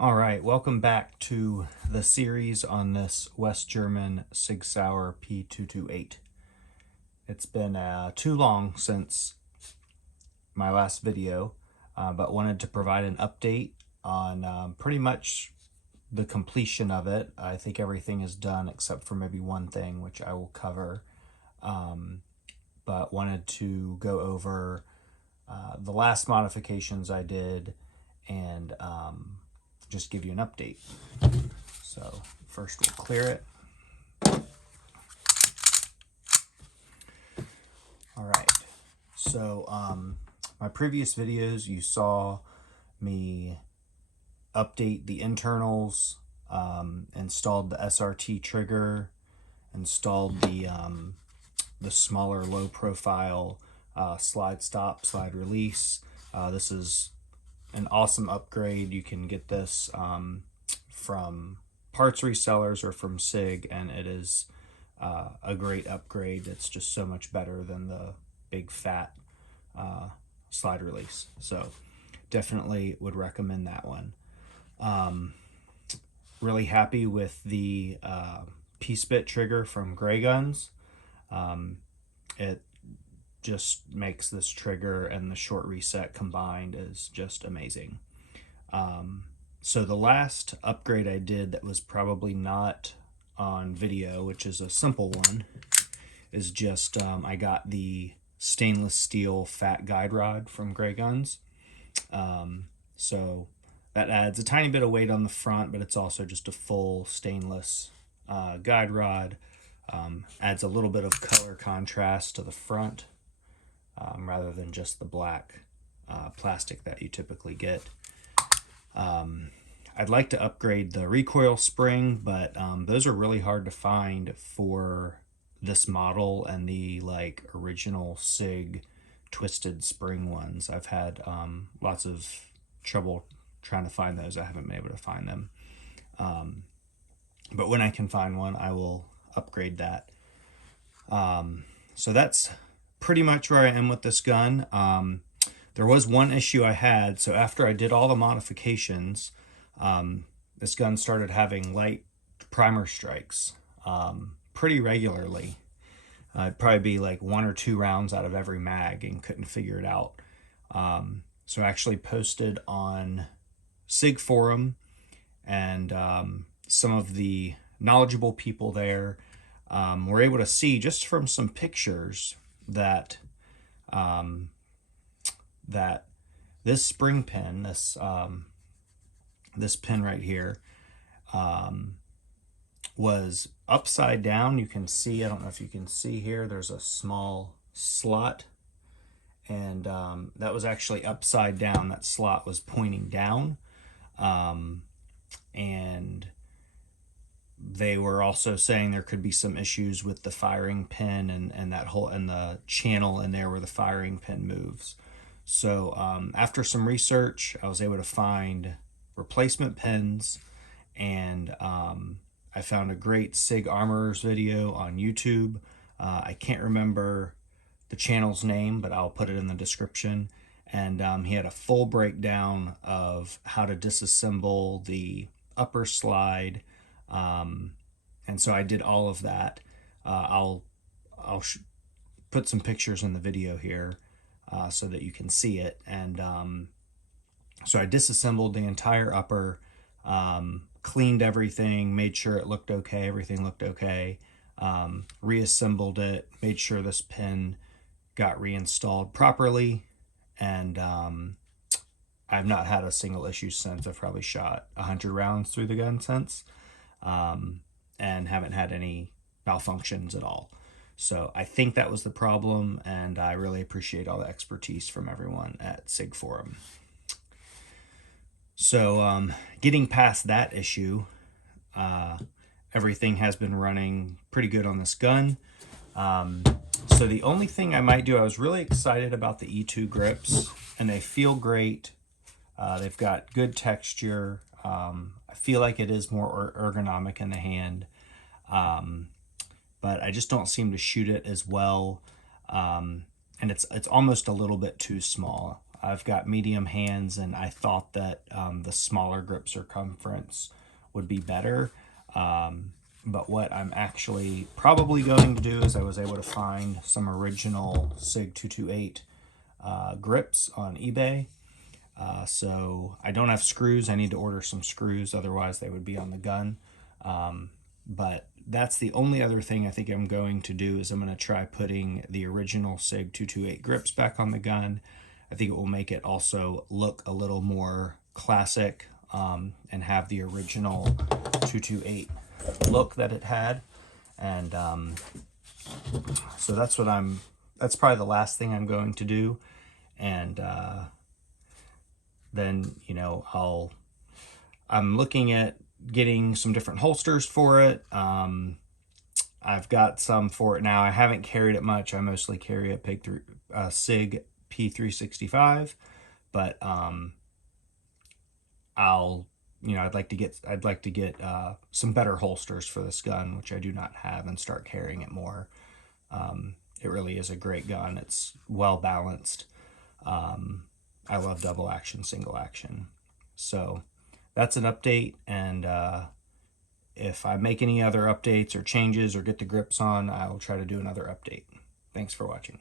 All right, welcome back to the series on this West German Sig Sauer P228. It's been too long since my last video, but wanted to provide an update on pretty much the completion of it. I think everything is done except for maybe one thing, which I will cover, but wanted to go over the last modifications I did and just give you an update. So first we'll clear it. All right, so my previous videos you saw me update the internals, installed the SRT trigger, installed the smaller low profile slide stop, slide release. This is an awesome upgrade. You can get this from parts resellers or from SIG, and it is a great upgrade. It's just so much better than the big fat slide release. So definitely would recommend that one. Really happy with the P-Spit trigger from Gray Guns. It just makes this trigger and the short reset combined is just amazing. So the last upgrade I did that was probably not on video, which is a simple one, is just I got the stainless steel fat guide rod from Gray Guns. So that adds a tiny bit of weight on the front, but it's also just a full stainless guide rod. Adds a little bit of color contrast to the front, rather than just the black plastic that you typically get. I'd like to upgrade the recoil spring, but those are really hard to find for this model and the original SIG twisted spring ones. I've had lots of trouble trying to find those. I haven't been able to find them. But when I can find one, I will upgrade that. So that's pretty much where I am with this gun. There was one issue I had. So after I did all the modifications, this gun started having light primer strikes pretty regularly. It'd probably be like 1 or 2 rounds out of every mag and couldn't figure it out. So I actually posted on SIG forum, and some of the knowledgeable people there were able to see just from some pictures that that this spring pin, this pin right here, was upside down. You can see, I don't know if you can see here, there's a small slot, and that was actually upside down. That slot was pointing down, and they were also saying there could be some issues with the firing pin and that whole, and the channel in there where the firing pin moves. So after some research, I was able to find replacement pins, and I found a great SIG Armorer's video on YouTube. I can't remember the channel's name, but I'll put it in the description. And he had a full breakdown of how to disassemble the upper slide. And so I did all of that. I'll put some pictures in the video here so that you can see it. And so I disassembled the entire upper, cleaned everything, made sure it looked okay, everything looked okay, reassembled it, made sure this pin got reinstalled properly, and I've not had a single issue since. I've probably shot 100 rounds through the gun since, and haven't had any malfunctions at all. So I think that was the problem, and I really appreciate all the expertise from everyone at SIG Forum. So getting past that issue, everything has been running pretty good on this gun. So the only thing I might do, I was really excited about the E2 grips, and they feel great. They've got good texture. I feel like it is more ergonomic in the hand, but I just don't seem to shoot it as well. And it's almost a little bit too small. I've got medium hands, and I thought that the smaller grip circumference would be better. But what I'm actually probably going to do is I was able to find some original SIG 228 grips on eBay. So I don't have screws. I need to order some screws, otherwise they would be on the gun. But that's the only other thing I think I'm going to do is I'm going to try putting the original SIG 228 grips back on the gun. I think it will make it also look a little more classic, and have the original 228 look that it had. And so that's probably the last thing I'm going to do. And then, I'm looking at getting some different holsters for it. I've got some for it now. I haven't carried it much. I mostly carry a SIG P365, but I'd like to get some better holsters for this gun, which I do not have, and start carrying it more. It really is a great gun. It's well balanced. I love double action, single action. So that's an update, and if I make any other updates or changes or get the grips on, I will try to do another update. Thanks for watching.